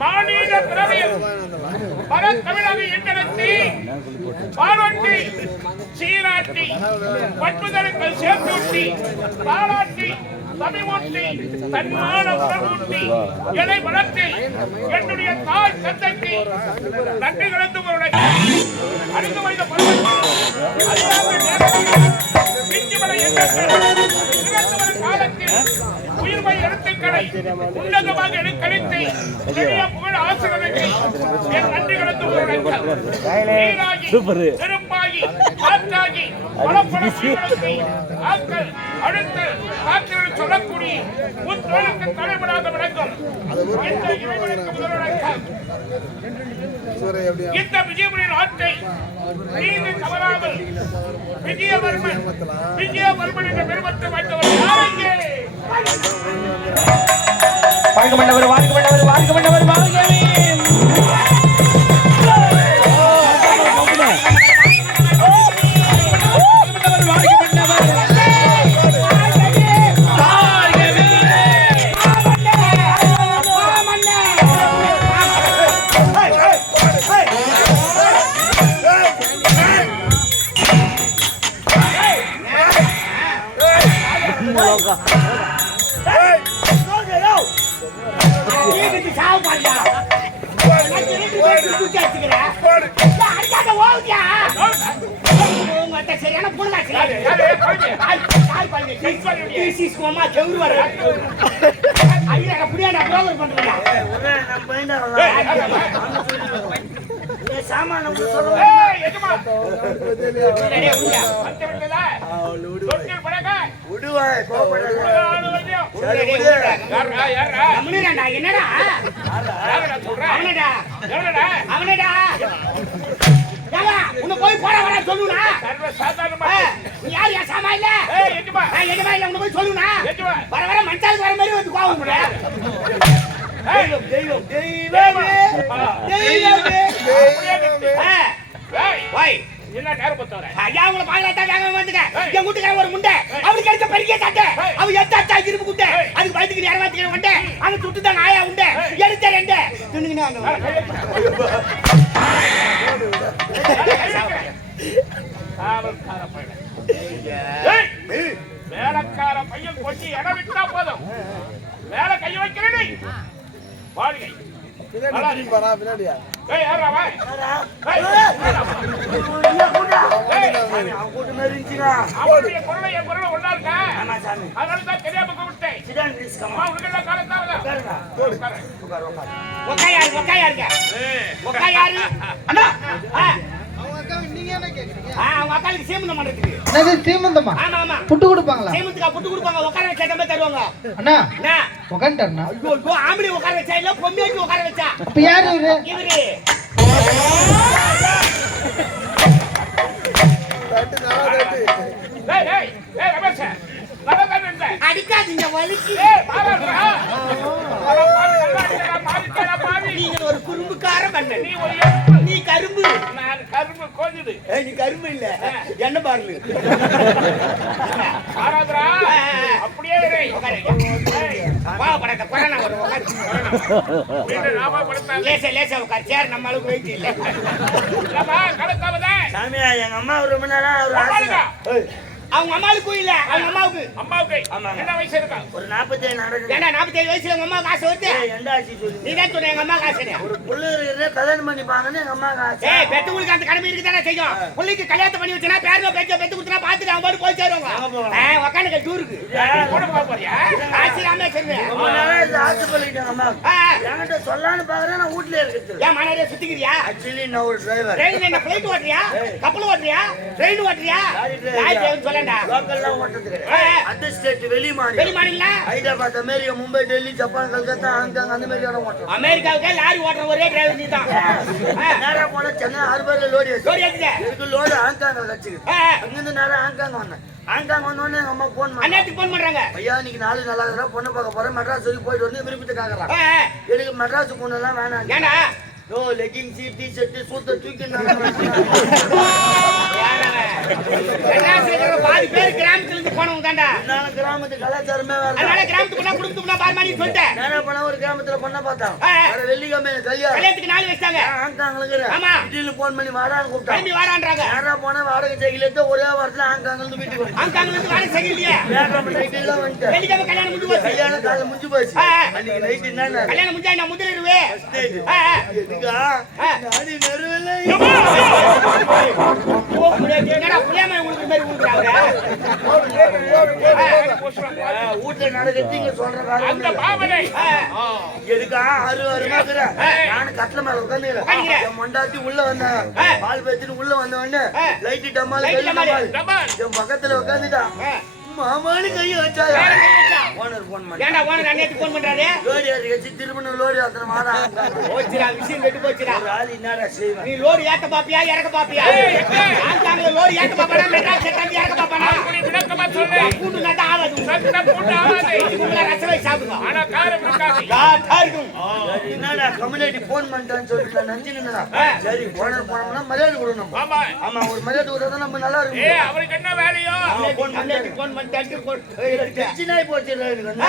மாநில பிறவியில் பரத்தமிழக இண்டனத்தை பாராட்டி சீராட்டி பட்புதலுக்கள் சேர்த்தூட்டி பாராட்டி தமிழ்மூட்டி தன்மான உணவூட்டி எதை வளர்த்தி என்னுடைய தாய் தந்தைக்கு நன்றி கலந்து அறிந்து வைத்த உயிர்மை எழுத்துக்களை உன்னதமாக எடுக்கழித்து பெரிய புகழ் ஆசிரியர்களை என் நன்றி கலந்து பெரும்பாகி காற்றாகி பலப்பட ஆக்கள் அடுத்து காற்றில் சொல்லக்கூடிய உன் தோளுக்கு தலைவராக விளங்கும் இந்த விஜயபுரியின் ஆற்றை நீதி தவறாமல் விஜயவர்மன் என்ற பெருமற்ற வாய்ந்தவர் யாரையே வாழ்க மன்னவர் வாழ்க மன்னவர் வாழ்க மன்னவர் வாழ்கவே போய் போற வர சொல்லுனா யார் யா சாமா இல்ல எஜமா இல்ல போய் சொல்லுனா வர வர மச்சான் வர மாதிரி வந்து கோவம் போற தெய்வம் என்ன நேர பத்தவரே ஐயா உங்களை பாக்கலா வாங்க வந்துங்க என் வீட்டுக்கார ஒரு முண்டை அவருக்கு எடுக்க பெரிய சட்டை அவ எத்தாச்சா இருப்பு குட்டை அதுக்கு பயத்துக்கு நேரமாத்திக்க வந்தே அங்க சுட்டு தான் ஆயா உண்டை எடுத்த ரெண்டு துணுங்க வேலைக்கார பையன் கொட்டி இடம் விட்டா போதும் வேலை கைய வைக்கிறேன் வாழ்கை பின்னாடியா புட்டு கொடுப்பாங்களா? புட்டு கொடுப்பாங்க. உட்கார வச்சா தருவாங்க. அண்ணா உட்காந்துட்டாருண்ணா. ஆம்பளை உட்கார வச்சா இல்ல பொம்மையாட்டி உட்கார வச்சா? அப்ப யாரு இவரு? இவரு அடிக்காதீங்க வலிக்கு. நீங்க ஒரு குறும்புக்கார மன்னன். நீ கரும்பு. நான் கரும்பு கோஞ்சுது. நீ கரும்பு இல்ல என்ன பாருங்க. அப்படியே லேசா உட்கார். சேர் நம்ம அளவுக்கு வெயிட் இல்ல. சாமியா எங்க அம்மா ரொம்ப நேரம் அவங்க அம்மாவுக்கு இல்ல அவங்க அம்மாவுக்கு என்ன வயசு இருக்கா? ஒரு 47 நடக்குது. ஏன்னா 47 வயசுல உங்க அம்மா காசு வருது. என்ன ஆச்சு சொல்லு. நீ தான் சொன்ன எங்க அம்மா காசு. ஒரு புள்ள இருக்கிற கல்யாணம் பண்ணி பாங்கன்னு எங்க அம்மா காசு. பெத்தவங்களுக்கு அந்த கடமை இருக்கு தானே செய்யும். புள்ளைக்கு கல்யாணம் பண்ணி வச்சனா பேரோ பேச்சோ பெத்து குடுத்தனா பாத்துட்டு அவங்க பாட்டு போய் சேருவாங்க. உக்காந்துக்க டூருக்கு கூட போக போறியா? ஆசிராமே சொல்றேன். இது ஆசை பண்ணிட்டாங்க அம்மா. என்கிட்ட சொல்லலாம்னு பாக்குறேன் நான் வீட்லயே இருக்குது. ஏன் மானேரே சுத்திக்கிறியா? ஆக்சுவலி நான் ஒரு டிரைவர். ட்ரெயின் என்ன ஃளைட் ஓட்றியா? கப்பல் ஓட்றியா? ட்ரெயின் ஓட்றியா? நான் சொல்லடா. லோக்கல்ல அந்த ஸ்டேட் வெளி மாநில Hyderabad, America, Mumbai, Delhi, Japan, Calcutta, Hong Kong அந்த மாதிரி இடம் ஓட்டுறோம். அமெரிக்காவுக்கு லாரி ஓட்டுற ஒரே டிரைவர் நீ தான். நேரா போனா சென்னை ஹார்பர்ல லோடி இருக்கு. லோடு ஹாங்காங்ல வச்சிருக்கு. அங்கிருந்து நேரா ஹாங்காங் வந்தேன். ஹாங்காங் வந்தோடனே எங்க அம்மா போன் பண்றாங்க. ஐயா இன்னைக்கு நாலு நல்லா இருக்கிறா பொண்ணு பார்க்க போறேன் மெட்ராஸ் வரைக்கும் போயிட்டு வந்து விருப்பத்தை காக்குறான். எனக்கு மெட்ராஸ் பொண்ணு எல்லாம் வேணாம். ஏன்னா லெகிங்ஸ் டி-ஷர்ட் சூத்த தூக்கி பாதி பேர் கிராமத்துல இருந்து போனவங்க தான்டா. நானும் கிராமத்து கலாச்சாரமே வேற. அதனால கிராமத்துக்கு போனா குடும்பத்துக்கு பாரு மாதிரி சொல்லிட்டேன். நேரா போனா ஒரு கிராமத்துல பொண்ணை பார்த்தான். வேற வெள்ளிக்கிழமை கல்யாணத்துக்கு நாள் வச்சாங்க. ஆங்காங்களுக்கு ஆமா. வீட்டுல போன் பண்ணி வாடான்னு கூப்பிட்டான். கிளம்பி வாடான்றாங்க. நேரா போனா வாடகை சைக்கிள் எடுத்து ஒரே வாரத்துல ஆங்காங்க இருந்து வீட்டுக்கு வந்து. ஆங்காங்க இருந்து வாடகை சைக்கிள் இல்லையா? வேகமா சைக்கிள்ல வந்துட்டேன். வெள்ளிக்கிழமை கல்யாணம் முடிஞ்சு போச்சு. கல்யாணம் காலைல முடிஞ்சு போச்சு. அன்னைக்கு நைட் என்னன்னா கல்யாணம் முடிஞ்சா நான் முதலிடுவே. எதுக்கா நாடி நெருவில்லை. ஓ என்னடா புளியாம உங்களுக்கு மாதிரி ஊத்துறாங்க. வீட்டுல நடக்கிறது இங்க சொல்ற அந்த பாவனை எதுக்கா அருமாக்குற நானும் கட்டில மேல உட்காந்துக்கிறேன். மொண்டாட்டி உள்ள வந்தேன். பால் பேச்சுன்னு உள்ள வந்த உடனே லைட்டு டமால் என் பக்கத்துல உட்காந்துட்டான். மாமானு கையை வச்சாயா ஓனர் போன் பண்ணி ஏன்டா ஓனர் அன்னைக்கு போன் பண்றாரு? லோரி ஏறி திருமணம் லோரி அத்தனை மாடா போச்சுடா விஷயம் கெட்டு போச்சுடா. ஒரு ஆள் என்னடா செய்வான். நீ லோரி ஏத்த பாப்பியா இறக்க பாப்பியா? ஆங்காங்க லோரி ஏத்த பாப்பானா மெட்ராஸ் செட்டாங்க இறக்க பாப்பானா? அப்படி விளக்கமா சொல்லு. கூண்டு நட்டா ஆவாது. சத்தம் போட்டு ஆவாதே. உங்கள ரசவை சாப்பிடுங்க. ஆனா காரம் இருக்காது. காட்டா இருக்கும். என்னடா கம்யூனிட்டி போன் பண்ணிட்டான்னு சொல்லிட்டு நினைச்சுன்னா சரி ஓனர் போனோம்னா மரியாதை கொடுக்கணும். ஆமா ஆமா ஒரு மரியாதை கொடுத்தா நம்ம நல்லா இருக்கும். அவருக்கு என்ன வேலையோ போன் பண்ணிட்டு டென்ஷனாய் போச்சு எனக்கு வந்து.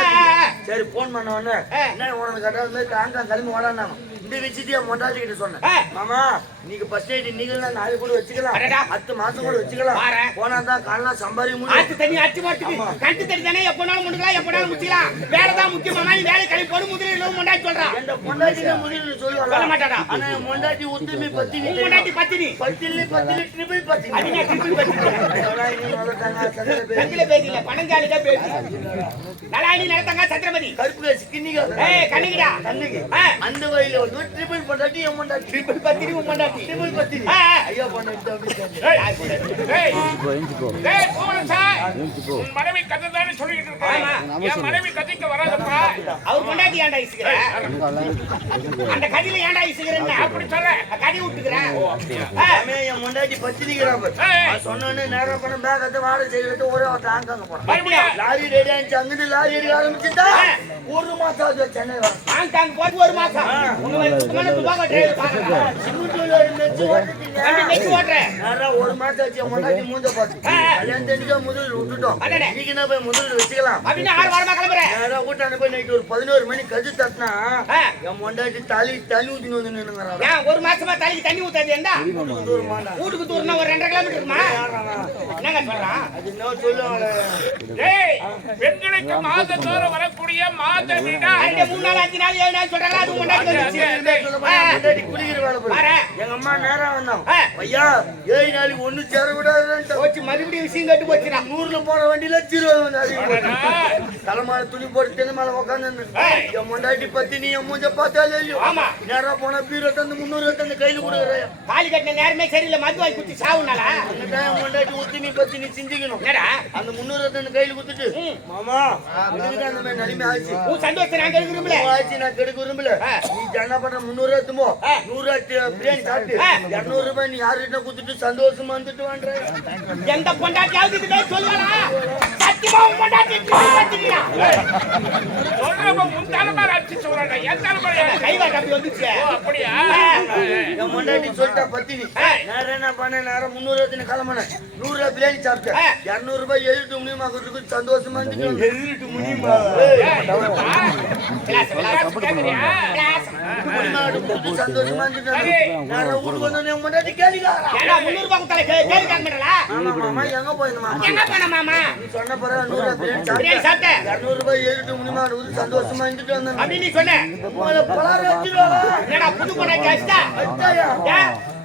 சரி போன் பண்ண உடனே என்ன உனக்கு கட்டாத ஆங்காங்க கிளம்பி ஓடானாங்க. இந்த விஷயத்தைய மொண்டாட்டி கிட்ட சொன்னேன். மாமா நீங்க ஃபர்ஸ்ட் எய்ட் நீங்க நாளை கூட வச்சுக்கலாம். 10 மாசம் கூட வச்சுக்கலாம். போனா தான் காலைல சம்பாரி முடியும். ஆத்து தண்ணி அச்சு மாட்டுக்கு கண்டு தண்ணி தானே எப்பனாலும் முடிக்கலாம் எப்பனாலும் முடிக்கலாம். வேலை தான் முக்கியமா. நீ வேலை கிளம்பி போடு முதல்ல மொண்டாட்டி சொல்றான். இந்த மொண்டாட்டி முதல்ல சொல்லுவாங்க. சொல்ல மாட்டாடா. ஆனா மொண்டாட்டி உத்தமி பத்தினி. மொண்டாட்டி பத்தினி. பத்தினி ட்ரிபிள் பத்தினி. அதுனா ட்ரிபிள் பத்தினி. நலாயினி நடத்தாங்க சந்திரபேதி. சந்திர பேதில பணங்காலில பேதி. நலாயினி நடத்தாங்க சந்திரபதி. கருப்பு காசு கிண்ணிகா. கண்ணிங்கடா. கண்ணிக்கு. அந்த வழியில வந்து ட்ரிபிள் பண்டாட்டி மொண்டாட்டி. ட்ரிபிள் பத்தினி மொண்டாட்டி. ட்ரிபிள் பத்தினி. ஐயா பொண்டாட்டி அப்படி மனைவி கதை தானே சொல்லிட்டு இருக்காங்க. என் மனைவி கதைக்கு வராதப்பா. அவர் கொண்டாட்டி ஏன்டா இசுகிற? அந்த கதியில ஏன்டா இசுகிறேன்னு அப்படி சொல்ல கதி விட்டுக்கிறேன். என் முண்டாட்டி பத்தினிக்கிறான். சொன்னோன்னு நேரம் பண்ண பேக் எடுத்து வாடகை செய்யறது ஒரே ஒரு ஆங்காங்க போனோம். லாரி ரெடி ஆயிடுச்சு. அங்கிருந்து லாரி எடுக்க ஆரம்பிச்சுட்டா ஒரு மாசம் ஆகுது சென்னை வர. ஆங்காங்க போய் ஒரு மாசம் ஒரு மாசம் ஆச்சு. முன்னாடி மூஞ்ச பார்த்து கல்யாணத்துக்கு முதல் விட்டுட்டோம். இன்னைக்கு என்ன போய் முதல் வச்சுக்கலாம் அப்படின்னு 6 வாரமா கிளம்புறேன். நேரம் வீட்டான போய் நைட்டு ஒரு 11 மணி கது தட்டினா என் முண்டாட்டி தண்ணி ஊத்தின்னு வந்து நின்னுங்கிறான். ஒரு மாசமா தலைக்கு தண்ணி ஊத்தாது என்ன வீட்டுக்கு தூரம்னா ஒரு 2.5 கிலோமீட்டர் இருக்குமா? என்னங்க சொல்றான்? அது என்ன சொல்லுவாங்க. பெண்களுக்கு மாதத்தோறும் வரக்கூடிய மாத வீடா 3 நாள் 5 நாள் 7 நாள் சொல்றாங்க. அது முன்னாடி குடிக்கிற வேலை போல. எங்க அம்மா நேரம் வந்தாங்க. ஐயா 7 நாளைக்கு ஒண்ணு சேர விடாதுன்னு போச்சு. மறுபடியும் விஷயம் கட்டு போச்சுடா. 100ல போன வண்டியில 0 வந்து தலைமால துணி போட்டு தென்னை மேல உட்காந்து என் முண்டாட்டி பத்தினி என் மூஞ்ச பார்த்தாலே இல்லையோ. நேரம் போன பீரோ தந்து 300 தந்து கையில கொடுக்குறேன். காலி கட்டின நேரமே சரியில்லை. மது வாங்கி குத்தி சாவுனால என் முண்டாட்டி உத்தினி பத்தினி சிந்திக்கணும். அந்த 300 தந்து கையில குத்துட்டு மாமா எனக்கு அந்த மாதிரி நலிமை ஆச்சு. சந்தோஷம் நான் கெடுக்க விரும்பல ஆச்சு. நான் கெடுக்க விரும்பல. நீ என்ன பண்ற 300 எடுத்துமோ 100 பிரியாணி சாப்பிட்டு 200 ரூபாய் நீ யாருக்கிட்ட குத்துட்டு சந்தோஷமா வந்துட்டு வான்ற. எந்த பொண்டாட்டியாவது இதுவே சொல்லலாம். சத்தியமா பொண்டாட்டி பத்தினியா சொல்றப்ப முந்தானமா அடிச்சு சொல்றாங்க. எந்த கைவாட்ட அப்படி வந்துச்சு. அப்படியா? என் முன்னாடி சொல்லிட்டா பத்தினி. நேரம் என்ன பண்ண நேரம் 300 எடுத்துன்னு கிளம்புனேன். 100 ரூபாய் பிரியாணி சாப்பிட்டேன். 200 ரூபாய் எழுதிட்டு முடியுமா சந்தோஷமா வந்துட்டு எழுதிட்டு முடியுமா சந்தோஷமா இருந்துட்டு நேரம் ஊருக்கு வந்தோடனே உன் முன்னாடி கேள்விக்காரா 300 ரூபாய் தலை கேள்வி கேட்க மாட்டா? மாமா எங்க போயிருந்தா என்ன பண்ண மாமா? நீ சொன்ன பிறகு 100 ரூபாய் பிரியாணி சாப்பிட்டேன். 200 ரூபாய் எழுதிட்டு முடியுமா சந்தோஷமா இருந்துட்டு வந்தேன். அப்படி நீ சொன்ன பலாரம் வச்சிருவாங்க. என்னடா புது பொண்டாட்டி ஆச்சுட்டா?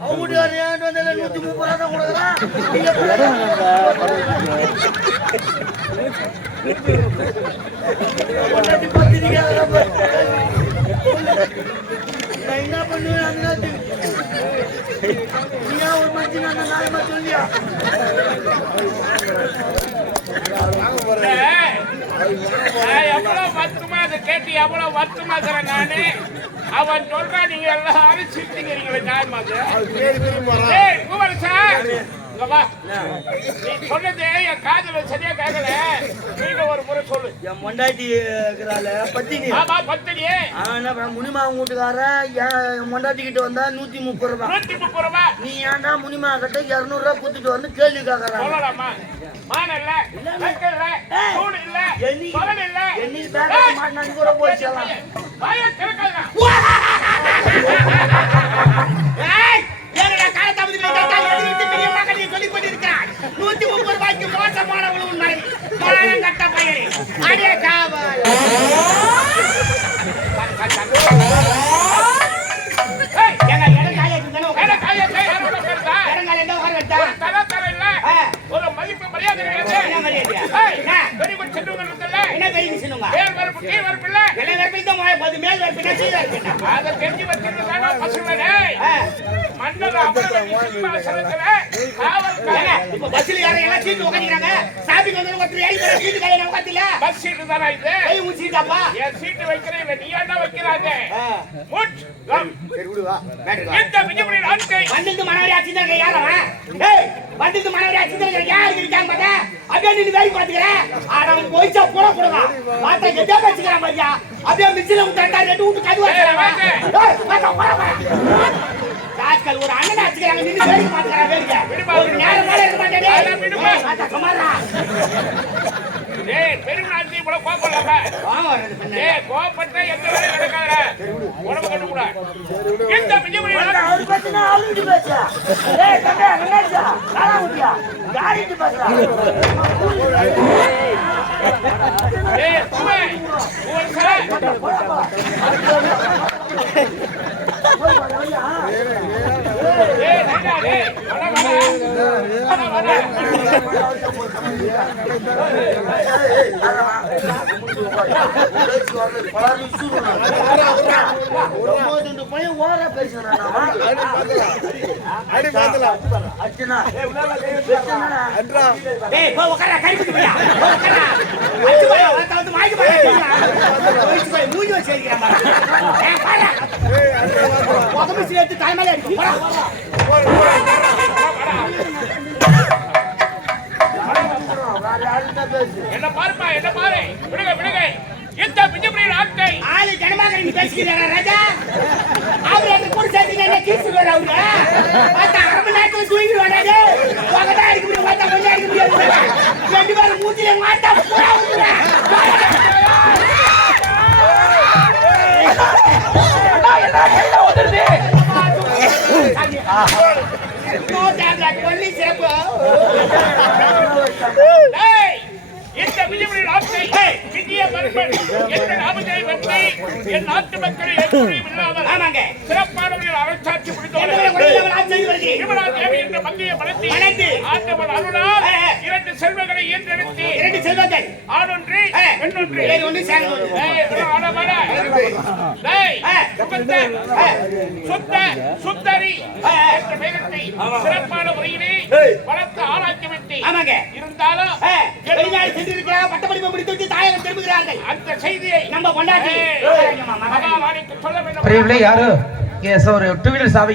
அவங்க வீட்டுக்காரர் ஏன் வந்தால 130 ரூபா தான் கொடுக்குறான். நான் என்ன பண்ணுவேன் அந்த நேரத்துக்கு? நீயா ஒரு மனுஷன் அந்த நாயமா சொல்லியா? எவ்வளவு வருத்தமா அதை கேட்டு எவ்வளவு வருத்தமா இருக்கிறேன் நானு. அவன் சொல்றா நீங்க எல்லாரும் சிரிச்சுக்கிறீங்களே நியாயமாக. பூவரசா இங்க வா. நீ சொன்னது என் காதுல சரியா கேட்கல. நீங்க ஒரு முறை சொல்லு. என் மொண்டாட்டி இருக்கிறாள் பத்தினி. ஆமா பத்தினியே. அவன் என்ன பண்ண முனிமா வீட்டுக்காரன் என் மொண்டாட்டி கிட்ட வந்தா 130 ரூபாய். 130 ரூபாய். நீ ஏன்டா முனிமா கிட்ட 200 ரூபாய் குடுத்துட்டு வந்து கேள்வி கேக்குறான். சொல்லலாமா? மான இல்ல, வெக்க இல்ல, சூடு இல்ல, பலன் இல்ல. என்னைக்கு பேக்க மாட்டினாடி கூட போயிச்சலாம். வாயை திறக்காதடா. ஏய், ஏனடா காலத்தாமதத்தில் கேட்டால் எதிர்த்து பெரிய மகனை சொல்லிக் கொண்டிருக்கிறான். 130 ரூபாய்க்கு மோசமானவள் உன் மனைவி. மானம் கட்ட பயலே. அடே காவல். ஏய், ஏங்க, இடங்காய இருக்குதானே உட்காரு. வேற காயை யாரோட பேசுறா? இடங்கால என்ன உட்கார வச்சா? ஒரு தர இல்ல. ஒரு மதிப்பு மரியாதை என்ன கிடையாது. மரியாதையா? ஏய், பெரிய கொஞ்சம் செல்லுங்க இல்ல. என்ன பெரிய விஷயம்ங்க? மேல் வரப்பு கீழ் வரப்பு இல்ல. எல்லா வரப்பிலும் தான் போகுது. மேல் வரப்பினா கீழ் வரப்பினா? அதை தெரிஞ்சு வச்சிருந்தாங்க பசங்களே. மன்னர் அவ்வளவு விசிமா சரத்துல காவல்கார ஏங்க, இப்ப பஸ்ல யாரும் எல்லாம் சீட்டு உட்காந்துக்கிறாங்க. சாப்பிட்டு வந்து ஒருத்தர் ஏறி போற சீட்டு கையில உட்காந்துல. பஸ் சீட்டு தானே இது? கை ஊச்சிட்டாப்பா. என் சீட்டு வைக்கிறேன் இல்ல, நீ ஏன்டா வைக்கிறாங்க? முட். சரி விடு வா. இந்த விஜயபுரி நாட்டை வண்டிக்கு மனவரி ஆச்சுதான் யாரவன்? ஏய், வண்டிக்கு மனவரி ஆச்சுதான் யார் இருக்காங்க பாத்தா? அப்படியே நீ வேலை பாத்துக்கறேன். அவன் போய்ச்சா போட போடுங்க. பாத்தா எதா பேசிக்கிறான் பாத்தியா? அப்படியே மிச்சில விட்டா ரெண்டு விட்டு கதுவா வச்சறான். ஏய், பாத்தா போற. ராஸ்கல் ஒரு அண்ணன் ஆச்சுக்கறாங்க. நின்னு வேலை பாத்துக்கறான் வேலைக்கு. ஒரு நேரம் மேல இருக்க மாட்டேடே. பாத்தா சுமாரா. ஏய், பெருநாட்டி போல கோபப்படாத. வாங்க வரது பண்ணு. ஏய், கோபப்பட்டா எந்த வேலையும் நடக்காதடா. உடம்பு கட்டு கூட. இந்த விஜயபுரி நாட்டை அவர் பத்தினா ஆளுங்கிட்டு பேசா. ஏய் தம்பி என்னடா? காலா ஊட்டியா? யாரிட்டு பேசுறா? ஏய், சுமே. ஒரு சர. ஏய், நீடா டேய். வர. ஏய், போ உட்கார கறிப்பிட்டு போயா. போ உட்கார. அச்சு போயா. வந்து மாய்க்கு போயா. போயிச்சு போய் மூஞ்சி வச்சு ஏறிக்கிறான் பாரு. ஏய், பாரு. உடம்பு சேர்த்து தலைமையில அடிக்கும். போடா. என்ன பாருப்பா, என்ன பாரு. விடுங்க, விடுங்க. இந்த விஜயபுரி நாட்டை ஆளு ஜனமாக நீ பேசிக்கிறா ராஜா. அவரு அந்த கூட சேர்த்து என்ன கீழ்ச்சுடுவார் அவரு. பார்த்தா அரை நேரத்துல தூங்கிடுவாடா டேய். பகடா அடிக்க முடியும். பார்த்தா கொஞ்சம் அடிக்க முடியாது. ரெண்டு பேரும் மூஞ்சில மாட்டா போடா விடுறா. என்ன ஓடுது? நோ டேப்லெட் ஒன்லி சேப்பு. டேய், இந்த விஜயபுரி நாட்டை இந்திய மரபன் என்ற நாமத்தை வெற்றி என் நாட்டு மக்களை எப்படியும் இல்லாமல் ஆமாங்க. சிறப்பான முறையில் அரசாட்சி எங்களை கொண்டு புரிந்தவர்கள் நம்ம ஆட்சி வருது. திருமலா தேவி என்ற மங்கையை வளர்த்தி, ஆண்டவன் அருளால் 2 செல்வங்களை ஈன்றெடுத்து இரண்டு செல்வங்கள். ஆணொன்று பெண்ணொன்று வேறு ஒன்று சேரணும். சுந்தரி என்ற பெயரத்தை சிறப்பான முறையிலே வளர்த்து ஆளாக்கிவிட்டு ஆமாங்க. இருந்தாலும் வெளிநாடு சென்றிருக்கிறா. பட்டப்படிப்பு முடித்து விட்டு தாயகம் திரும்புகிறார்கள். அந்த செய்தியை நம்ம கொண்டாடி மகாராணிக்கு சொல்ல வேண்டும். யாரு ஒரு டூ வீலர் சாவி